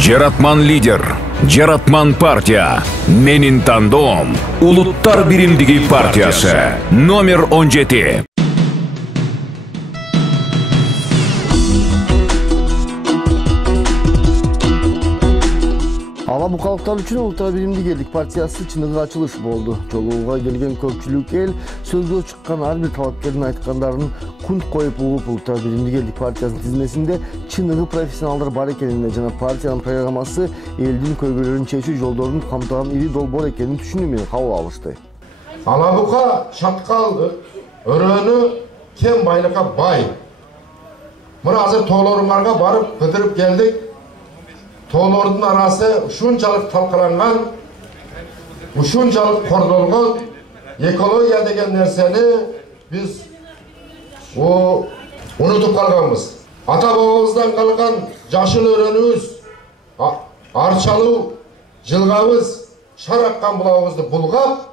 Жаратман лидер, Жаратман партия. Менин тандоом Улуттар биримдиги партиясы. Номер 17. Алабукалыктар үчүн Улуттар биримдиги партиясы чыныгы ачылыш болду. Жолууга келген көпчүлүк эл сөзгө чыккан ар бир талапкердин айткандарын кунт коюп угуп, Улуттар биримдиги партиясынын тизмесинде чыныгы профессионалдар бар экенине жана партиянын программасы элдин көйгөйлөрүн чечүү жолдорун камтыган ири долбоор экенин түшүнүү менен кабыл алышты. Алабука шаткалды, өрөөнү кем байлыкка бай. Мына азыр тоолорумарга барып кыдырып келдик. Тоолордун арасы ушунчалык талкаланган, ушунчалык кордолгон экология деген нерсени биз унутуп калганбыз. Ата бабабыздан калган жашыл өрөөнүбүз, арчалуу жылгабыз, шар аккан булагыбызды булгап,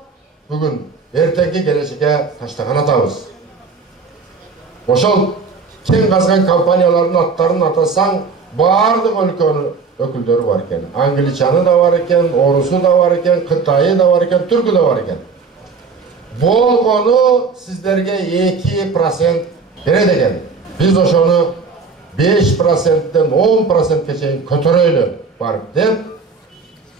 бүгүн эртеңки келечекке таштаган атабыз. Ошол кен казган компаниялардын аттарын атасаң, баардык өлкөнүн өкүлдөрү бар экен. Англичаны да бар экен, орусу да бар экен, Кытайы да бар экен, түркү да бар экен. Болгону сиздерге 2% берет экен. Биз ошону 5%ден 10%ке чейин көтөрөйлү барып деп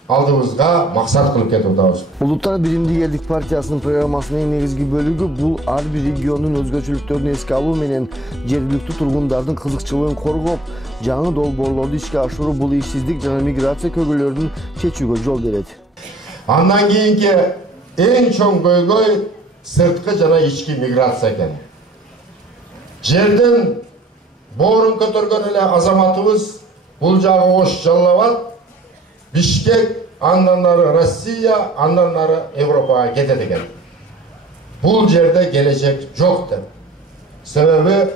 алдыбызга максат кылып кетип атабыз. Улуттар биримдиги элдик партиясынын программасынын негизги бөлүгү бул ар бир региондун өзгөчөлүктөрүн эске алуу менен жергиликтүү тургундардын кызыкчылыгын коргоп, жаңы долбоорлорду ишке ашыруу, бул ишсиздик жана миграция көйгөйлөрүн чечүүгө жол берет. Андан кийинки эң чоң көйгөй сырткы жана ички миграция экен. Жерден боорун көтөргөн эле азаматыбыз бул жагы Ош, Жалал-Абад, Бишкек, андан нары Россия, андан нары Европага кетет экен. Бул жерде келечек жок деп. Себеби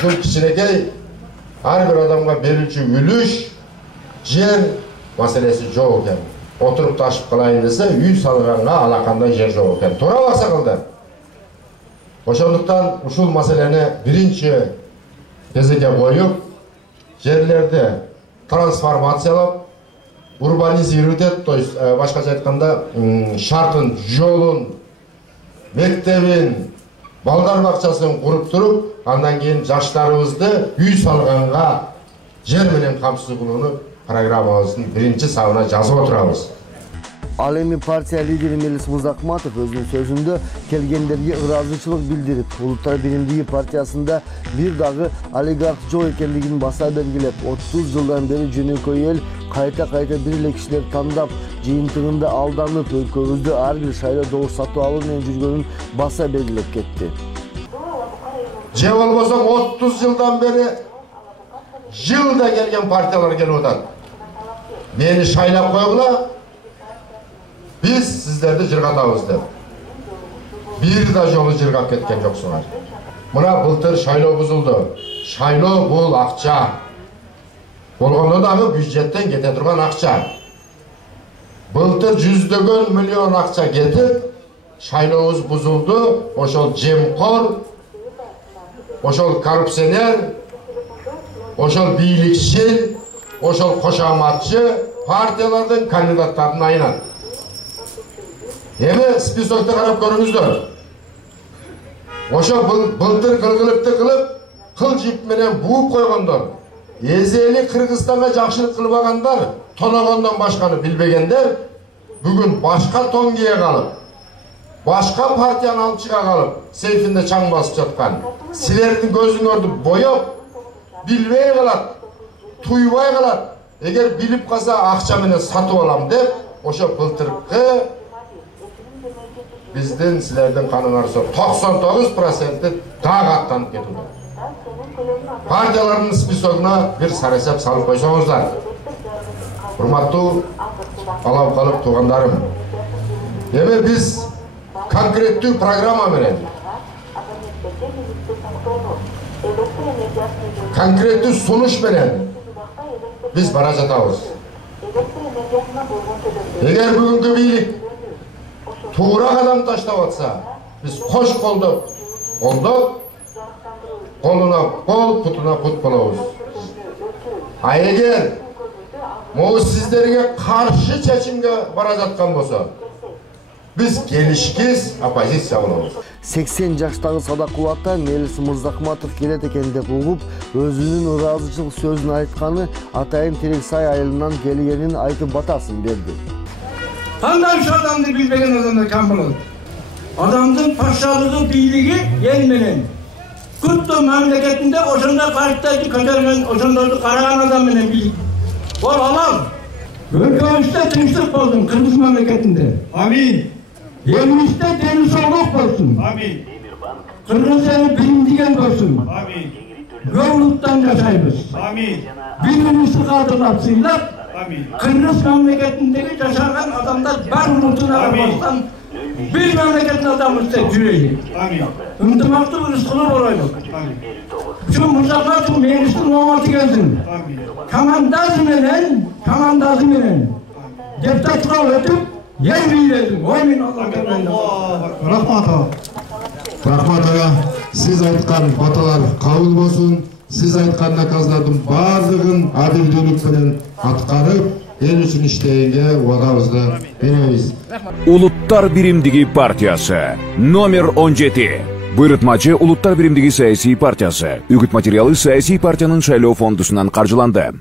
бул кичинекей ар бир адамга берилчү үлүш жер маселеси жок экен. Отуруп ташып калайын десе, үй салганга алакандай жер жок экен. Туура аксакалдар. Ошондуктан ушул маселени биринчи кезекке коюп, жерлерди трансформациялап, урбанизировать, то есть башкача айтканда шартын, жолун, мектебин, балдар бакчасын куруп туруп, андан кийин жаштарыбызды үй салганга жер менен камсыз кылууну программабыздын биринчи сабына жазып отурабыз. Ал эми партия лидери Мелис Мырзахматов өзүнүн сөзүндө келгендерге ыраазычылык билдирип, Улуттар биримдиги партиясында бир дагы олигарх жок экендигин баса белгилеп, 30 жылдан бери жөнөкөй эл кайта бир эле кишилер тандап, жыйынтыгында алданып, өлкөбүздү ар бир шайлоо добуш сатып алуу менен жүргөнүн баса белгилеп кетти. Же болбосо 30 жылдан бери жылда келген партиялар келип атат. Мени шайлап койгула, биз сиздерди жыргатабыз деп. Бир да жолу жыргап кеткен жоксуңар. Мына былтыр шайлоо бузулду. Шайлоо бул акча. Болгондо дагы бюджеттен кете турган акча. Былтыр жүздөгөн миллион акча кетип, шайлообуз бузулду. Ошол жемкор, ошол коррупционер, ошол бийликчил, ошол кошоматчы партиялардын кандидаттарын айнат. Эми списокты карап көрүңүздөр. Ошо былтыр кылгылыкты кылып, кыл жип менен бууп койгондор, эзели Кыргызстанга жакшылык кылбагандар, тоногондон башканы билбегендер, бүгүн башка тон кие калып, башка партияны алып чыга калып, сейфинде чаң басып жаткан. Силердин көзүңөрдү боёп, билбей калат, туйбай калат. Эгер билип калса акча менен сатып алам деп, ошо былтыркы биздин силердин каныңарса 99% дагы аттанып кетүүдө. Партиялардын списогуна бир сарасап салып койсоңуздар. Урматтуу алабукалык туугандарым, эми биз конкреттүү программа менен, конкреттүү сунуш менен биз бара жатабыз. Эгер бүгүнкү бийлик туура кадам таштап атса, биз кош колдоп, колуна кол, путуна пут болобуз. А эгер могу сиздерге каршы чечимге бара жаткан болсо биз келишкиз оппозиция болобуз. 80 жаштагы Садакул ата Мелис Мырзахматов келет экен деп угуп, өзүнүн ыраазычылык сөзүн айтканы атайын Терексай айылынан келгенин айтып батасын берди. Кандай адамды билбеген адамдар кам болот? Адамдын патшалыгы, бийлиги эл менен. Күттө мамлекетинде ошондой партияны көтөргөн, ошондорду караган адам менен бийлик. Ол алал. Өлкөбүздө тынчтык болдун Кыргыз мамлекетинде. Амин. Елимизде дени соолук болсун. Амин. Кыргыз эли биримдиген болсун. Амин. Көп улуттан жашайбыз. Амин. Бири-бирибизди кадырлап сыйлап, Кыргыз мамлекетиндеги жашаган адамдар бар улутуна карабастан bir memleketin adamımız tek жүрейік. Ынтымақты bir ысқылы болайлық. Şu Muzaffar'ın meclisin olması gelsin. Komandazı menen deputatlığa ötüp yer bilirdim. Oymin Allah'a. Rahmat ağa, siz aytkan batalar kabul bolsun. Siz aytkan nakazlardын баардыгын адилдүүлүк менен аткарып, эл үчүн иштегенге убадабызды беребиз. Улуттар биримдиги партиясы номер 17. Буйрутмачы Улуттар биримдиги саясий партиясы. Үгүт материалы саясий партиянын шайлоо фондусунан каржыланды.